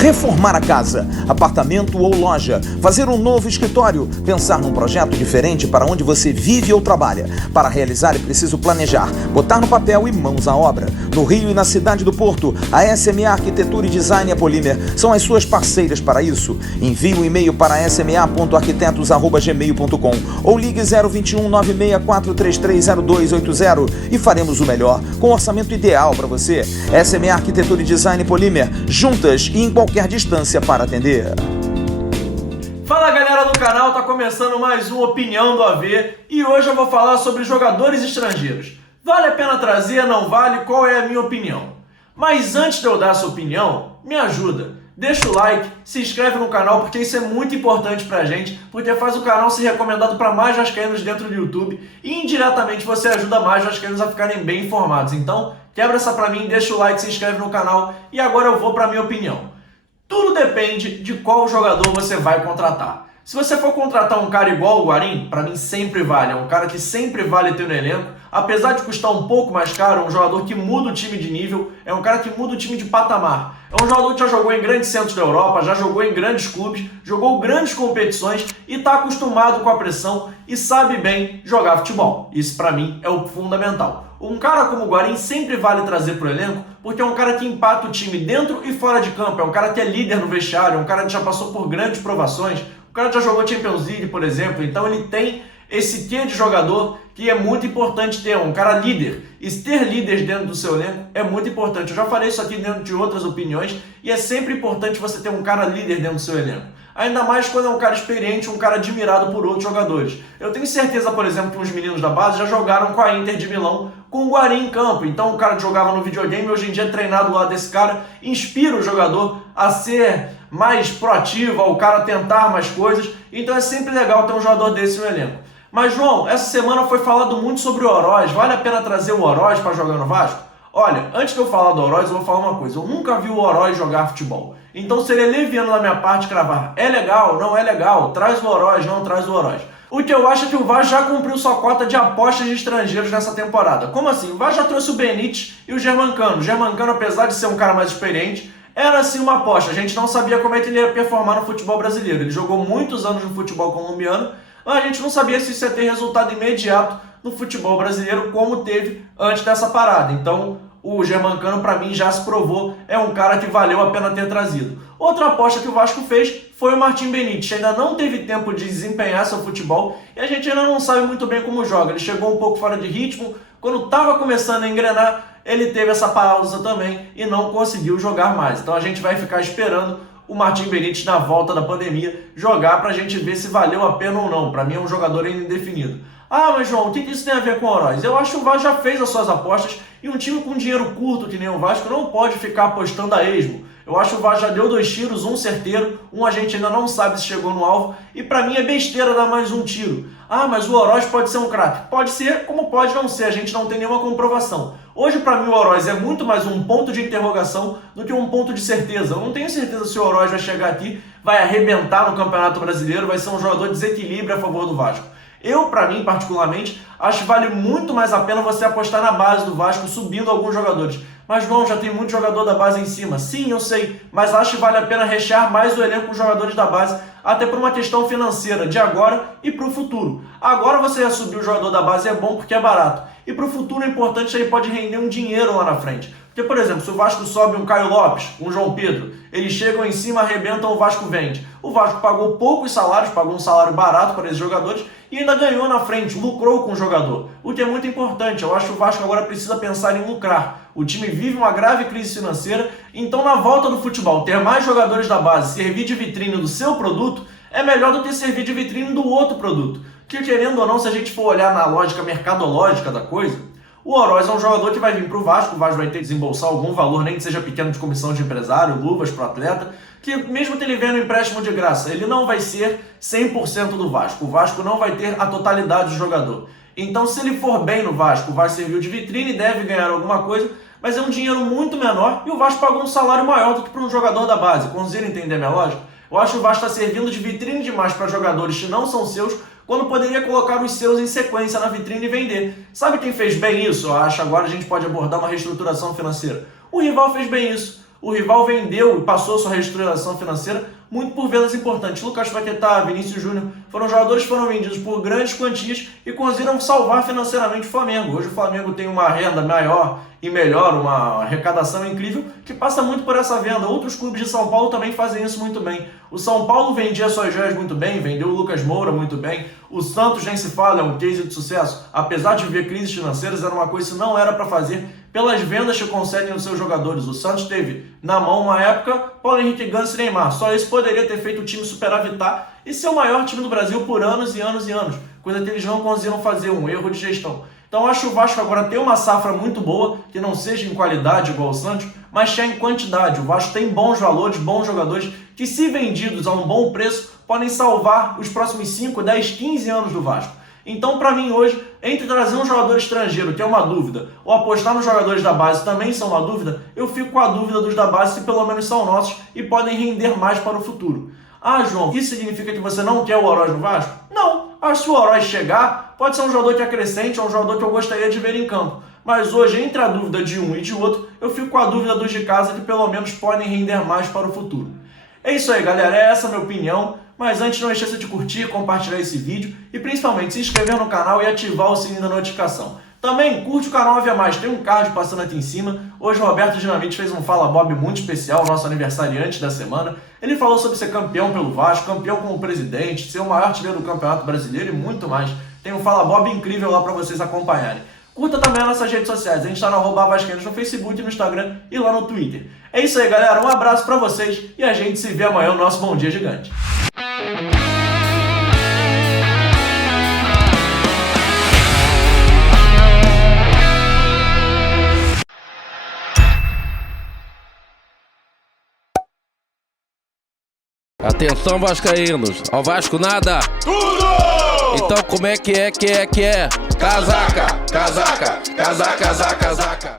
Reformar a casa, apartamento ou loja, fazer um novo escritório, pensar num projeto diferente para onde você vive ou trabalha. Para realizar é preciso planejar, botar no papel e mãos à obra. No Rio e na cidade do Porto, a SMA Arquitetura e Design e a Polímer são as suas parceiras para isso. Envie um e-mail para sma.arquitetos@gmail.com ou ligue 021 964330280 e faremos o melhor com o orçamento ideal para você. SMA Arquitetura e Design e Polímer, juntas e em qualquer distância para atender. Fala galera do canal, tá começando mais uma Opinião do AV e hoje eu vou falar sobre jogadores estrangeiros. Vale a pena trazer, não vale? Qual é a minha opinião? Mas antes de eu dar essa opinião, me ajuda. Deixa o like, se inscreve no canal porque isso é muito importante pra gente, porque faz o canal ser recomendado para mais vascaínos dentro do YouTube e indiretamente você ajuda mais vascaínos a ficarem bem informados. Então, quebra essa pra mim, deixa o like, se inscreve no canal e agora eu vou pra minha opinião. Tudo depende de qual jogador você vai contratar. Se você for contratar um cara igual o Guarim, para mim sempre vale. É um cara que sempre vale ter no elenco. Apesar de custar um pouco mais caro, é um jogador que muda o time de nível. É um cara que muda o time de patamar. É um jogador que já jogou em grandes centros da Europa, já jogou em grandes clubes, jogou grandes competições e está acostumado com a pressão e sabe bem jogar futebol. Isso para mim é o fundamental. Um cara como o Guarim sempre vale trazer para o elenco porque é um cara que empata o time dentro e fora de campo. É um cara que é líder no vestiário, é um cara que já passou por grandes provações. O cara já jogou Champions League, por exemplo, então ele tem esse quê de jogador que é muito importante ter, um cara líder. E ter líderes dentro do seu elenco é muito importante. Eu já falei isso aqui dentro de outras opiniões e é sempre importante você ter um cara líder dentro do seu elenco. Ainda mais quando é um cara experiente, um cara admirado por outros jogadores. Eu tenho certeza, por exemplo, que os meninos da base já jogaram com a Inter de Milão com o Guarim em campo. Então o cara que jogava no videogame, hoje em dia é treinado lá desse cara, inspira o jogador a ser mais proativo, ao cara tentar mais coisas. Então é sempre legal ter um jogador desse no elenco. Mas João, essa semana foi falado muito sobre o Oroz. Vale a pena trazer o Oroz para jogar no Vasco? Olha, antes de eu falar do Oroz, eu vou falar uma coisa. Eu nunca vi o Oroz jogar futebol. Então seria leviano da minha parte cravar. É legal, não é legal, traz o Oroz, não traz o Oroz. O que eu acho é que o Vasco já cumpriu sua cota de apostas de estrangeiros nessa temporada. Como assim? O Vasco já trouxe o Benítez e o Germancano. O Germancano, apesar de ser um cara mais experiente, era sim uma aposta. A gente não sabia como é que ele ia performar no futebol brasileiro. Ele jogou muitos anos no futebol colombiano, mas a gente não sabia se isso ia ter resultado imediato no futebol brasileiro como teve antes dessa parada. Então o Germancano para mim já se provou, é um cara que valeu a pena ter trazido. Outra aposta que o Vasco fez foi o Martim Benítez. Ainda não teve tempo de desempenhar seu futebol e a gente ainda não sabe muito bem como joga. Ele chegou um pouco fora de ritmo, quando estava começando a engrenar, ele teve essa pausa também e não conseguiu jogar mais. Então a gente vai ficar esperando o Martim Benítez na volta da pandemia jogar para a gente ver se valeu a pena ou não. Para mim é um jogador ainda indefinido. Ah, mas João, o que isso tem a ver com o Oroz? Eu acho que o Vasco já fez as suas apostas e um time com dinheiro curto que nem o Vasco não pode ficar apostando a esmo. Eu acho que o Vasco já deu 2 tiros, um certeiro, um a gente ainda não sabe se chegou no alvo e para mim é besteira dar mais um tiro. Ah, mas o Oroz pode ser um craque. Pode ser, como pode não ser, a gente não tem nenhuma comprovação. Hoje para mim o Oroz é muito mais um ponto de interrogação do que um ponto de certeza. Eu não tenho certeza se o Oroz vai chegar aqui, vai arrebentar no Campeonato Brasileiro, vai ser um jogador de desequilíbrio a favor do Vasco. Eu, para mim, particularmente, acho que vale muito mais a pena você apostar na base do Vasco, subindo alguns jogadores. Mas, João, já tem muito jogador da base em cima. Sim, eu sei, mas acho que vale a pena rechear mais o elenco com jogadores da base, até por uma questão financeira, de agora e para o futuro. Agora você ia subir o jogador da base, é bom porque é barato. E para o futuro é importante, ele pode render um dinheiro lá na frente. Porque, por exemplo, se o Vasco sobe um Caio Lopes, um João Pedro, eles chegam em cima, arrebentam, o Vasco vende. O Vasco pagou poucos salários, pagou um salário barato para esses jogadores e ainda ganhou na frente, lucrou com o jogador. O que é muito importante, eu acho que o Vasco agora precisa pensar em lucrar. O time vive uma grave crise financeira, então na volta do futebol, ter mais jogadores da base, servir de vitrine do seu produto, é melhor do que servir de vitrine do outro produto. Que querendo ou não, se a gente for olhar na lógica mercadológica da coisa, o Oroz é um jogador que vai vir para o Vasco vai ter que desembolsar algum valor, nem que seja pequeno, de comissão de empresário, luvas para o atleta, que mesmo que ele venha no empréstimo de graça, ele não vai ser 100% do Vasco. O Vasco não vai ter a totalidade do jogador. Então, se ele for bem no Vasco, vai servir de vitrine, deve ganhar alguma coisa, mas é um dinheiro muito menor e o Vasco pagou um salário maior do que para um jogador da base. Conseguiram entender minha lógica? Eu acho que o Vasco está servindo de vitrine demais para jogadores que não são seus, quando poderia colocar os seus em sequência na vitrine e vender. Sabe quem fez bem isso? Eu acho que agora a gente pode abordar uma reestruturação financeira. O rival fez bem isso. O rival vendeu e passou a sua reestruturação financeira muito por vendas importantes. Lucas Paquetá, Vinícius Júnior foram jogadores que foram vendidos por grandes quantias e conseguiram salvar financeiramente o Flamengo. Hoje o Flamengo tem uma renda maior e melhor, uma arrecadação incrível que passa muito por essa venda. Outros clubes de São Paulo também fazem isso muito bem. O São Paulo vendia suas joias muito bem, vendeu o Lucas Moura muito bem. O Santos nem se fala, é um case de sucesso. Apesar de viver crises financeiras, era uma coisa que não era para fazer pelas vendas que concedem os seus jogadores. O Santos teve na mão uma época Paulo Henrique Ganso e Neymar. Só isso poderia ter feito o time superavitar e ser o maior time do Brasil por anos e anos e anos, coisa que eles não conseguiram fazer, um erro de gestão. Então acho que o Vasco agora tem uma safra muito boa, que não seja em qualidade igual o Santos, mas já em quantidade. O Vasco tem bons valores, bons jogadores, que se vendidos a um bom preço, podem salvar os próximos 5, 10, 15 anos do Vasco. Então, para mim hoje, entre trazer um jogador estrangeiro, que é uma dúvida, ou apostar nos jogadores da base, também são uma dúvida, eu fico com a dúvida dos da base, se pelo menos são nossos e podem render mais para o futuro. Ah, João, isso significa que você não quer o Oroz no Vasco? Não. Acho que se o Oroz chegar, pode ser um jogador que acrescente, é um jogador que eu gostaria de ver em campo. Mas hoje, entre a dúvida de um e de outro, eu fico com a dúvida dos de casa, que pelo menos podem render mais para o futuro. É isso aí, galera. Essa é a minha opinião. Mas antes, não esqueça de curtir, compartilhar esse vídeo e principalmente se inscrever no canal e ativar o sininho da notificação. Também curte o canal Havia Mais, tem um card passando aqui em cima. Hoje o Roberto Dinamite fez um Fala Bob muito especial, nosso aniversariante da semana. Ele falou sobre ser campeão pelo Vasco, campeão como presidente, ser o maior artilheiro do Campeonato Brasileiro e muito mais. Tem um Fala Bob incrível lá para vocês acompanharem. Curta também as nossas redes sociais, a gente está no @vascaínos no Facebook, no Instagram e lá no Twitter. É isso aí, galera, um abraço para vocês e a gente se vê amanhã no nosso Bom Dia Gigante. Atenção, vascaínos, ao Vasco nada! Tudo! Então como é que é? Casaca, casaca, casaca, casaca, casaca.